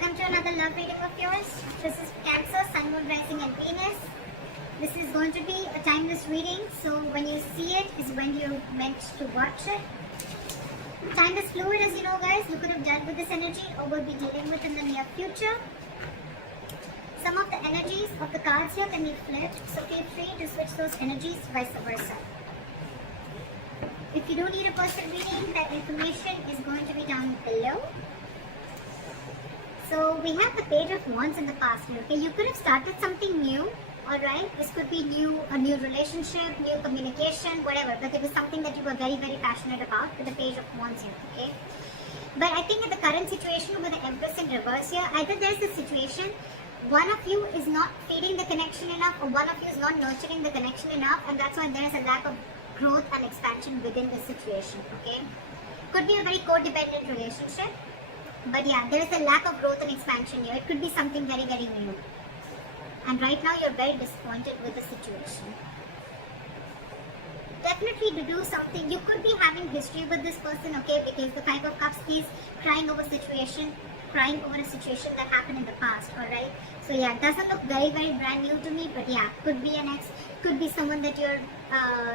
welcome to another love reading of yours. This is Cancer, Sun, Moon, Rising and Venus. This is going to be a timeless reading, so when you see it is when you're meant to watch it. Time is fluid, as you know, guys. You could have dealt with this energy or will be dealing with in the near future. Some of the energies of the cards here can be flipped, so feel free to switch those energies, vice versa. If you don't need a personal reading, that information is going to be down below. So we have the Page of Wands in the past here. Okay, you could have started something new. Alright, this could be a new relationship, new communication, whatever. But it was something that you were very, very passionate about with the Page of Wands here. Okay. But I think in the current situation with the Empress in reverse here, either there's a situation, one of you is not feeding the connection enough, or one of you is not nurturing the connection enough, and that's why there's a lack of growth and expansion within the situation. Okay. Could be a very codependent relationship. But yeah, there is a lack of growth and expansion here. It could be something very, very new. And right now you're very disappointed with the situation. Definitely to do something. You could be having history with this person, okay? Because the Five of Cups is crying over a situation that happened in the past, alright? So yeah, it doesn't look very, very brand new to me. But yeah, could be an ex, could be someone that you're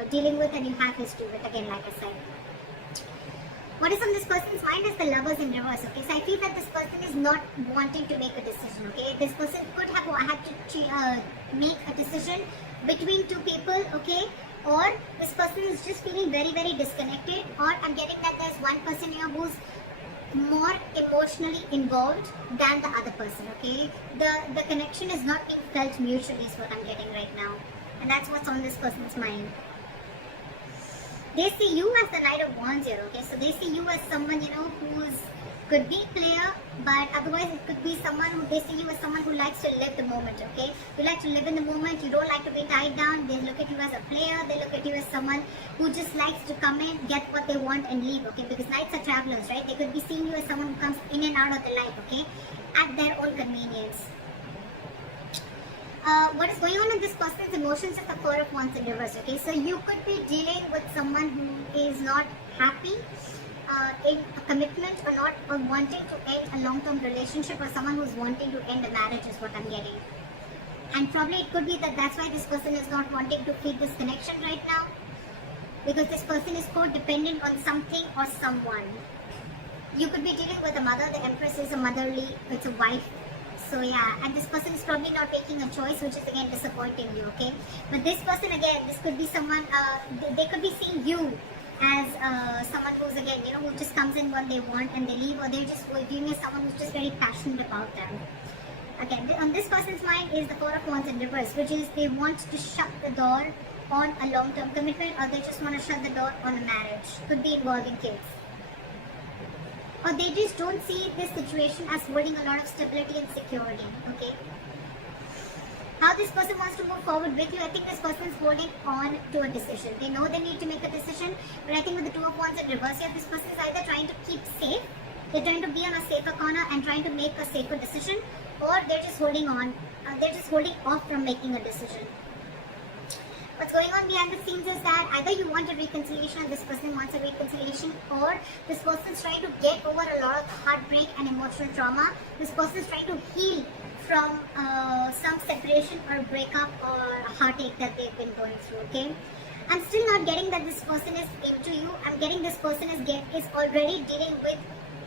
dealing with and you have history with, again, like I said. What is on this person's mind is the Lovers in reverse, okay? So I feel that this person is not wanting to make a decision, okay? This person could have had to make a decision between two people, okay? Or this person is just feeling very, very disconnected, or I'm getting that there's one person here who's more emotionally involved than the other person, okay? The connection is not being felt mutually is what I'm getting right now. And that's what's on this person's mind. They see you as the Knight of Wands here, okay? So they see you as someone, who's could be player, but otherwise it could be someone who, they see you as someone who likes to live the moment, okay? You like to live in the moment, you don't like to be tied down. They look at you as a player, they look at you as someone who just likes to come in, get what they want and leave, okay? Because Knights are travelers, right? They could be seeing you as someone who comes in and out of the life, okay? At their own convenience. What is going on in this person's emotions is the Four of Wands in reverse, okay? So you could be dealing with someone who is not happy in a commitment, or not, or wanting to end a long-term relationship, or someone who's wanting to end a marriage is what I'm getting. And probably it could be that that's why this person is not wanting to feed this connection right now, because this person is codependent on something or someone. You could be dealing with a mother. The Empress is a motherly, it's a wife. So yeah, and this person is probably not making a choice, which is again disappointing you, okay? But this person, again, this could be someone, they could be seeing you as someone who's, again, who just comes in when they want and they leave, or they're just viewing as someone who's just very passionate about them. Again, on this person's mind is the Four of Wands in reverse, which is they want to shut the door on a long-term commitment, or they just want to shut the door on a marriage. Could be involving kids. Or they just don't see this situation as holding a lot of stability and security, okay? How this person wants to move forward with you, I think this person is holding on to a decision. They know they need to make a decision, but I think with the Two of Wands in reverse here, this person is either trying to keep safe, they're trying to be on a safer corner and trying to make a safer decision, or they're just holding on, they're just holding off from making a decision. What's going on behind the scenes is that either you want a reconciliation, or this person wants a reconciliation, or this person is trying to get over a lot of heartbreak and emotional trauma. This person is trying to heal from some separation or breakup or heartache that they've been going through, okay? I'm still not getting that this person is into you. I'm getting this person is already dealing with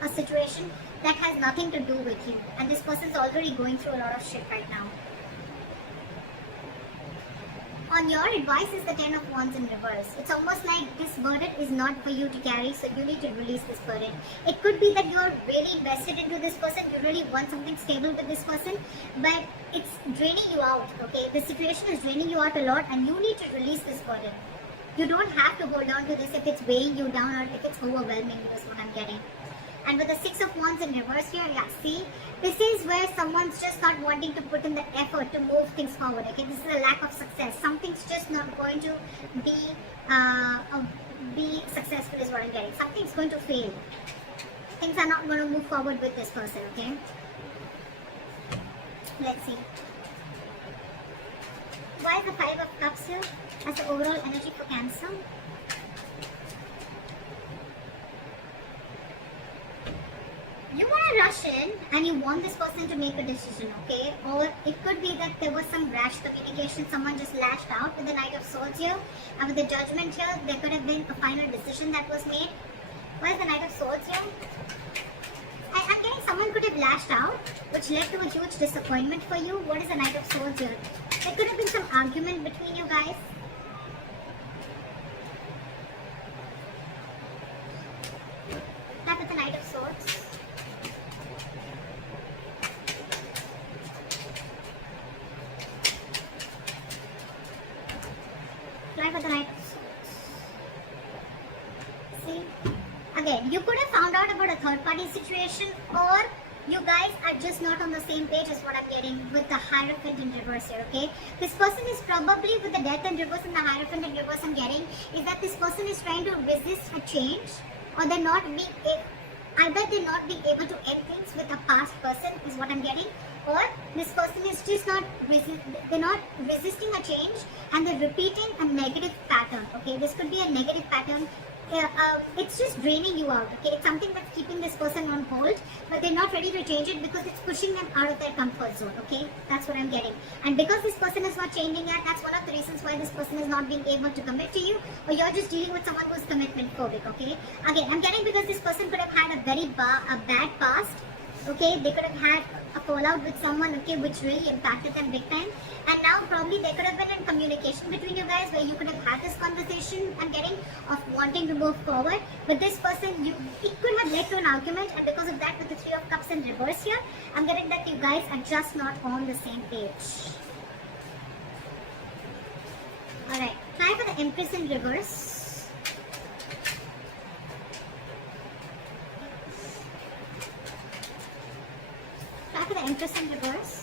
a situation that has nothing to do with you. And this person is already going through a lot of shit right now. On your advice is the Ten of Wands in reverse. It's almost like this burden is not for you to carry, so you need to release this burden. It could be that you're really invested into this person, you really want something stable with this person, but it's draining you out, okay? The situation is draining you out a lot, and you need to release this burden. You don't have to hold on to this if it's weighing you down or if it's overwhelming you, is what I'm getting. And with the Six of Wands in reverse here, yeah, see, this is where someone's just not wanting to put in the effort to move things forward, okay? This is a lack of success. Something's just not going to be successful is what I'm getting. Something's going to fail. Things are not going to move forward with this person, okay? Let's see. Why is the Five of Cups here as the overall energy for Cancer? You want to rush in and you want this person to make a decision, okay? Or it could be that there was some rash communication, someone just lashed out with the Knight of Swords here, and with the Judgment here, there could have been a final decision that was made. Why is the Knight of Swords here? I'm getting someone could have lashed out, which led to a huge disappointment for you. What is the Knight of Swords here? There could have been some argument between you guys. That with the Knight of Swords. Fly for the Knight of Swords. See? Again, you could have found out about a third party situation, or you guys are just not on the same page as what I'm getting with the Hierophant in reverse here, okay? This person is probably, with the Death in reverse and the Hierophant in reverse I'm getting, is that this person is trying to resist a change, or they're not being either they're not being able to end things with a past person is what I'm getting, or this person is just not they're not resisting a change and they're repeating a negative pattern, okay? This could be a negative pattern. It's just draining you out, okay? It's something that's keeping this person on hold, but they're not ready to change it because it's pushing them out of their comfort zone, okay? That's what I'm getting. And because this person is not changing that, that's one of the reasons why this person is not being able to commit to you, or you're just dealing with someone who's commitment phobic, okay? Again, I'm getting because this person could have had a very bad past, okay? They could have had a fallout with someone, okay, which really impacted them big time. And now probably there could have been a communication between you guys where you could have had this conversation, I'm getting, of wanting to move forward. But this person, it could have led to an argument, and because of that, with the Three of Cups in reverse here, I'm getting that you guys are just not on the same page. Alright, try for the Empress in reverse. Try for the Empress in reverse.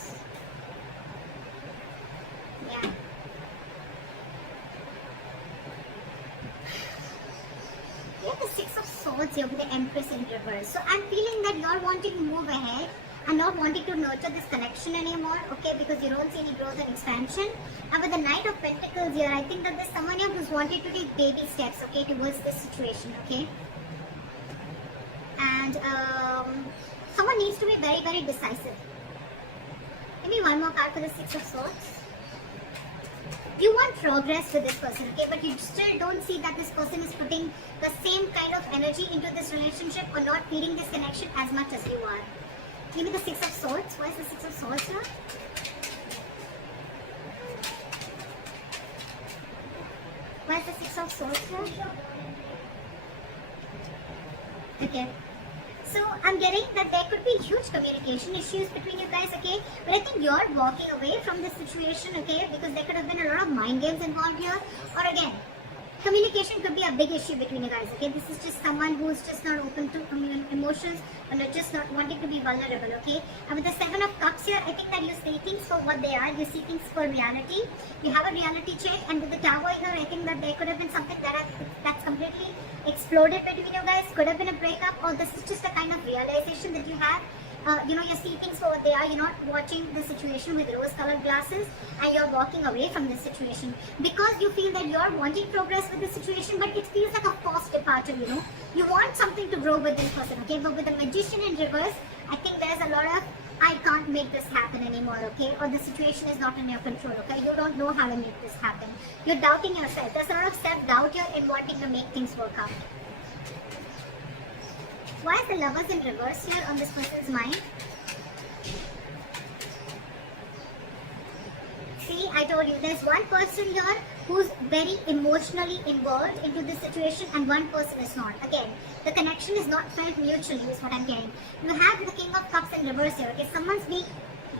Yeah. We have the Six of Swords here with the Empress in reverse. So I'm feeling that you're wanting to move ahead and not wanting to nurture this connection anymore, okay, because you don't see any growth and expansion. And with the Knight of Pentacles here, I think that there's someone here who's wanting to take baby steps, okay, towards this situation, okay. And someone needs to be very, very decisive. Give me one more card for the Six of Swords. You want progress with this person, okay, but you still don't see that this person is putting the same kind of energy into this relationship or not feeling this connection as much as you are. Give me the Six of Swords. Why is the Six of Swords here? Why is the Six of Swords here? Okay. So I'm getting that there could be huge communication issues between you guys, okay? But I think you're walking away from this situation, okay? Because there could have been a lot of mind games involved here. Or again, communication could be a big issue between you guys, okay? This is just someone who's just not open to emotions and are just not wanting to be vulnerable, okay? And with the Seven of Cups here, I think that you see things for what they are. You see things for reality. You have a reality check. And with the Tower here, I think that there could have been something that's completely exploded between you guys. Could have been a breakup, or this is just a kind of realization that you have. You see things for what they are. You're not watching the situation with rose-colored glasses, and you're walking away from this situation because you feel that you're wanting progress with the situation, but it feels like a forced departure. You want something to grow with this person, okay? But with the Magician in reverse, I think there's a lot of I can't make this happen anymore, okay? Or the situation is not in your control, okay? You don't know how to make this happen. You're doubting yourself. There's a lot of self-doubt here in wanting to make things work out. Why is the Lovers in reverse here on this person's mind? See, I told you, there's one person here who's very emotionally involved into this situation and one person is not. Again, the connection is not felt mutually is what I'm getting. You have the King of Cups in reverse here. Okay, someone's being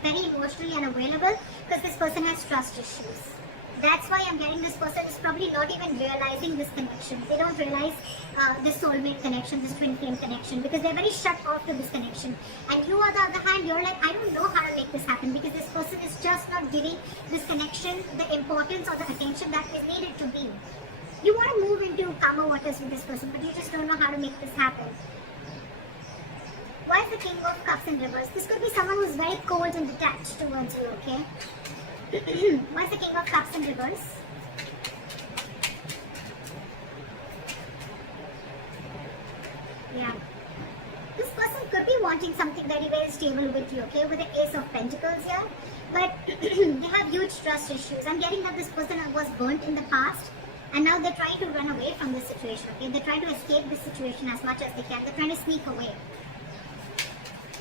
very emotionally unavailable because this person has trust issues. That's why I'm getting this person is probably not even realizing this connection. They don't realize this soulmate connection, this twin flame connection, because they're very shut off to this connection. And you, on the other hand, you're like, I don't know how to make this happen because this person is just not giving this connection the importance or the attention that is needed to be. You want to move into calmer waters with this person, but you just don't know how to make this happen. Why is the King of Cups in reverse? This could be someone who's very cold and detached towards you, okay? Why is the King of Cups in reverse? Yeah. This person could be wanting something very, very stable with you, okay, with the Ace of Pentacles here. But they have huge trust issues. I'm getting that this person was burnt in the past, and now they're trying to run away from this situation, okay? They're trying to escape this situation as much as they can. They're trying to sneak away.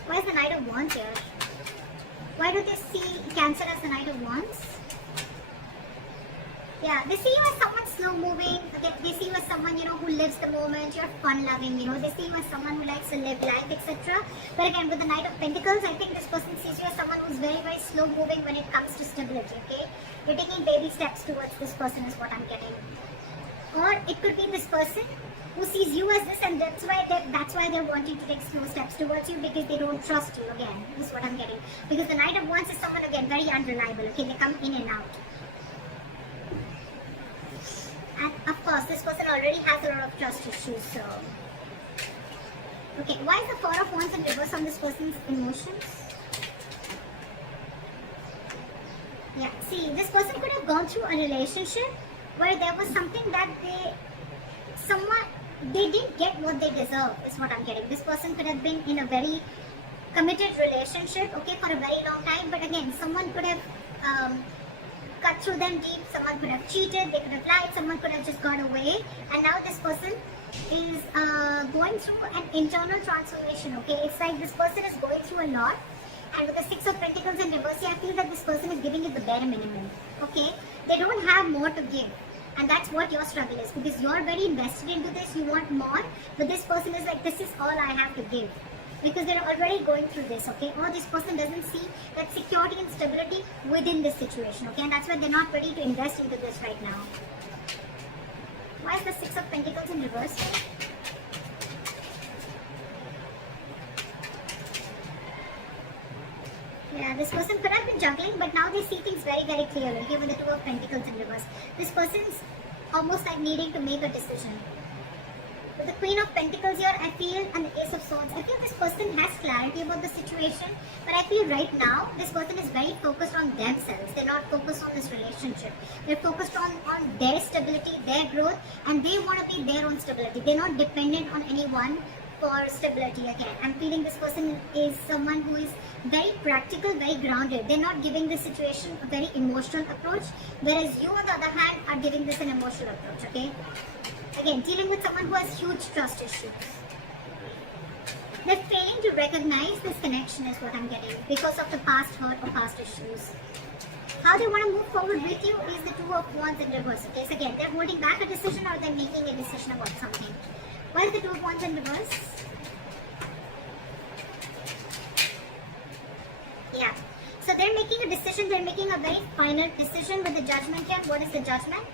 Why is the Knight of Wands here? Why do they see Cancer as the Knight of Wands? Yeah, they see you as someone slow-moving. They see you as someone, you know, who lives the moment. You're fun-loving, you know. They see you as someone who likes to live life, etc. But again, with the Knight of Pentacles, I think this person sees you as someone who's very, very slow-moving when it comes to stability, okay? You're taking baby steps towards this person is what I'm getting. Or it could be this person who sees you as this, and that's why they're wanting to take slow steps towards you, because they don't trust you. Again, this is what I'm getting. Because the Knight of Wands is someone, again, very unreliable, okay? They come in and out. And of course, this person already has a lot of trust issues, so... Okay, why is the Four of Wands in reverse on this person's emotions? Yeah, see, this person could have gone through a relationship where there was something that they didn't get what they deserve, is what I'm getting. This person could have been in a very committed relationship, okay, for a very long time, but again, someone could have cut through them deep, someone could have cheated, they could have lied, someone could have just got away, and now this person is going through an internal transformation, okay? It's like this person is going through a lot, and with the Six of Pentacles in reverse, I feel that this person is giving you the bare minimum, okay? They don't have more to give, and that's what your struggle is, because you're very invested into this, you want more, but this person is like, this is all I have to give. Because they're already going through this, okay? Or this person doesn't see that security and stability within this situation, okay? And that's why they're not ready to invest into this right now. Why is the Six of Pentacles in reverse? Yeah, this person could have been juggling, but now they see things very, very clearly, okay? With the Two of Pentacles in reverse. This person's almost like needing to make a decision. With the Queen of Pentacles here, I feel, and the Ace of Swords, I feel this person has clarity about the situation, but I feel right now, this person is very focused on themselves. They're not focused on this relationship. They're focused on their stability, their growth, and they want to be their own stability. They're not dependent on anyone for stability again. I'm feeling this person is someone who is very practical, very grounded. They're not giving this situation a very emotional approach, whereas you, on the other hand, are giving this an emotional approach, okay? Again, dealing with someone who has huge trust issues. They're failing to recognize this connection is what I'm getting because of the past hurt or past issues. How they want to move forward with you is the Two of Wands in reverse. Okay, so again, they're holding back a decision or they're making a decision about something. Why is the Two of Wands in reverse? Yeah. So they're making a decision, they're making a very final decision with the Judgment here. What is the Judgment?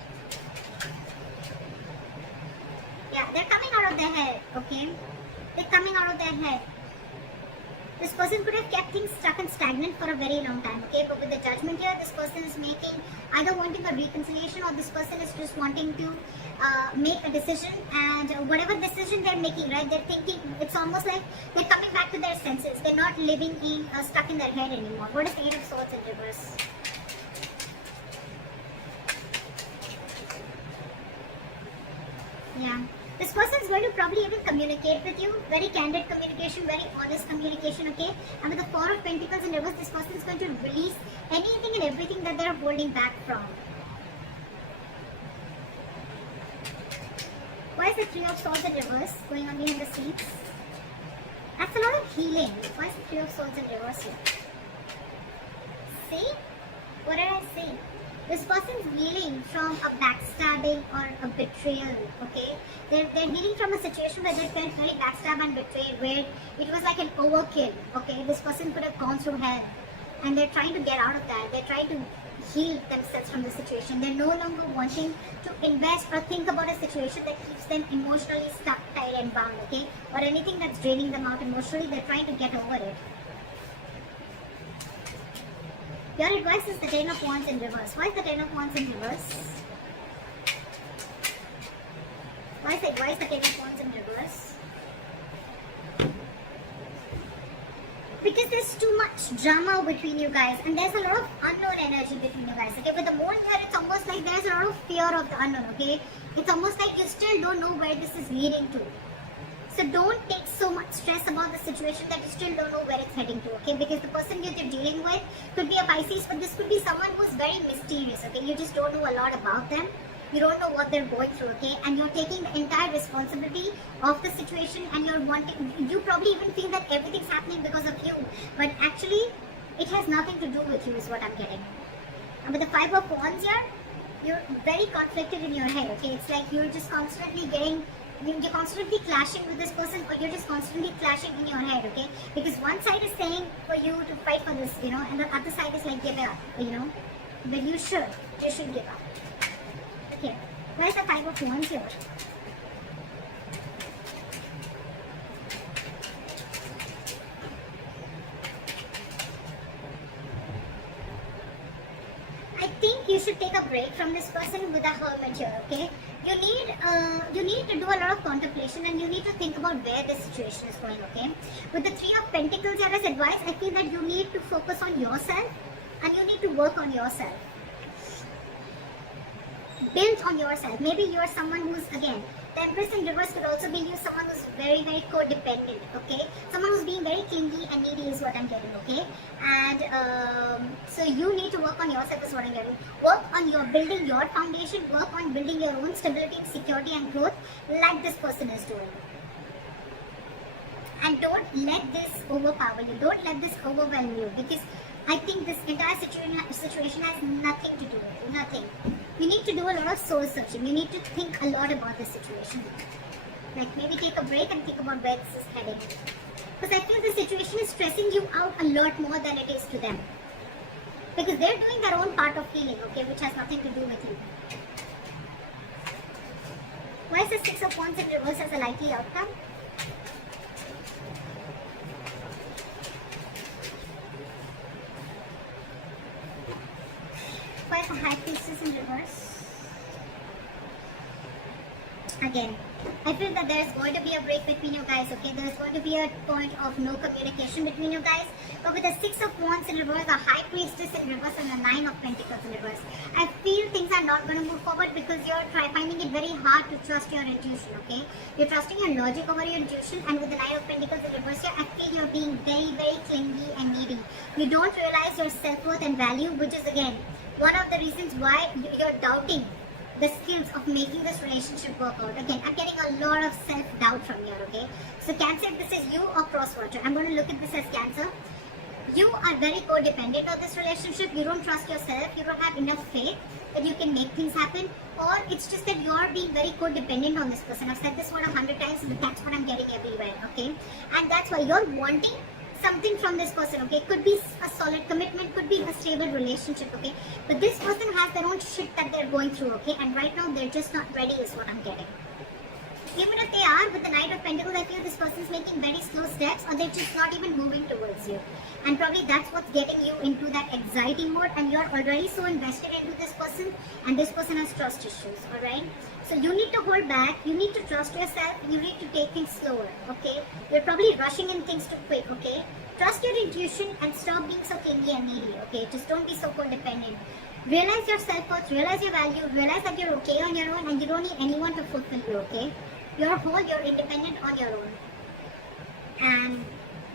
Yeah, they're coming out of their head, okay? They're coming out of their head. This person could have kept things stuck and stagnant for a very long time, okay? But with the Judgment here, this person is making, either wanting a reconciliation or this person is just wanting to make a decision, and whatever decision they're making, right? They're thinking, it's almost like they're coming back to their senses. They're not living in, stuck in their head anymore. What is the Eight of Swords in reverse? Yeah. This person is going to probably even communicate with you. Very candid communication, very honest communication, okay? And with the Four of Pentacles in reverse, this person is going to release anything and everything that they're holding back from. Why is the Three of Swords in reverse going on behind the scenes? That's a lot of healing. Why is the Three of Swords in reverse here? See? What did I say? This person's healing from a backstabbing or a betrayal, okay? They're healing from a situation where they felt very backstabbed and betrayed, where it was like an overkill, okay? This person could have gone through hell, and they're trying to get out of that. They're trying to heal themselves from the situation. They're no longer wanting to invest or think about a situation that keeps them emotionally stuck, tied and bound, okay? Or anything that's draining them out emotionally, they're trying to get over it. Your advice is the Ten of Wands in reverse. Why is the Ten of Wands in reverse? Why is the Ten of Wands in reverse? Because there's too much drama between you guys, and there's a lot of unknown energy between you guys. Okay, with the Moon here, it's almost like there's a lot of fear of the unknown. Okay, it's almost like you still don't know where this is leading to. So don't take so much stress about the situation that you still don't know where it's heading to, okay? Because the person that you're dealing with could be a Pisces, but this could be someone who's very mysterious, okay? You just don't know a lot about them. You don't know what they're going through, okay? And you're taking the entire responsibility of the situation, and you're wanting, you probably even feel that everything's happening because of you. But actually, it has nothing to do with you is what I'm getting. And with the Five of Wands here, you're very conflicted in your head, okay? It's like you're just constantly you're constantly clashing with this person, or you're just constantly clashing in your head, okay? Because one side is saying for you to fight for this, you know, and the other side is like give up, you know? But you should give up. Okay, where's the Five of Wands here? I think you should take a break from this person with a Hermit here, okay? You need to do a lot of contemplation, and you need to think about where this situation is going, okay? With the Three of Pentacles here as advice, I feel that you need to focus on yourself, and you need to work on yourself. Build on yourself. Maybe you are someone who's, again, the Empress in reverse could also be you, someone who's very, very codependent, okay? Someone who's being very clingy and needy is what I'm getting, okay? And so you need to work on yourself is what I'm getting. Work on your building your foundation, work on building your own stability, security and growth like this person is doing. And don't let this overpower you. Don't let this overwhelm you, because I think this entire situation has nothing to do with you. Nothing. You need to do a lot of soul searching. You need to think a lot about this situation. Like maybe take a break and think about where this is heading. Because I feel the situation is stressing you out a lot more than it is to them. Because they're doing their own part of healing, okay, which has nothing to do with you. Why is the Six of Wands in reverse as a likely outcome? Why is the High Priestess in reverse? Again, I feel that there is going to be a break between you guys, okay? There is going to be a point of no communication between you guys. But with the Six of Wands in reverse, the High Priestess in reverse, and the Nine of Pentacles in reverse, I feel things are not going to move forward because you're finding it very hard to trust your intuition, okay? You're trusting your logic over your intuition, and with the Nine of Pentacles in reverse here, I feel you're being very, very clingy and needy. You don't realize your self-worth and value, which is, again, one of the reasons why you're doubting the skills of making this relationship work out. Again, I'm getting a lot of self-doubt from here, okay? So Cancer, this is you or cross-watcher. I'm going to look at this as Cancer. You are very codependent on this relationship. You don't trust yourself. You don't have enough faith that you can make things happen. Or it's just that you're being very codependent on this person. I've said this word 100 times, but that's what I'm getting everywhere, okay? And that's why you're wanting something from this person, okay? Could be a solid commitment, could be a stable relationship, okay? But this person has their own shit that they're going through, okay? And right now they're just not ready is what I'm getting. Even if they are, with the Knight of Pentacles, I feel this person's making very slow steps, or they're just not even moving towards you. And probably that's what's getting you into that anxiety mode, and you're already so invested into this person, and this person has trust issues, alright? So you need to hold back, you need to trust yourself, you need to take things slower, okay? You're probably rushing in things too quick, okay? Trust your intuition and stop being so clingy and needy, okay? Just don't be so codependent. Realize your self-worth, realize your value, realize that you're okay on your own and you don't need anyone to fulfill you, okay? You're whole, you're independent on your own. And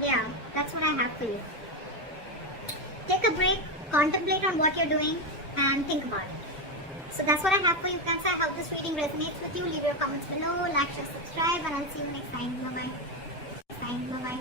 yeah, that's what I have for you. Take a break, contemplate on what you're doing, and think about it. So that's what I have for you, Cancer. I hope this reading resonates with you. Leave your comments below, like, share, subscribe, and I'll see you next time. Bye-bye.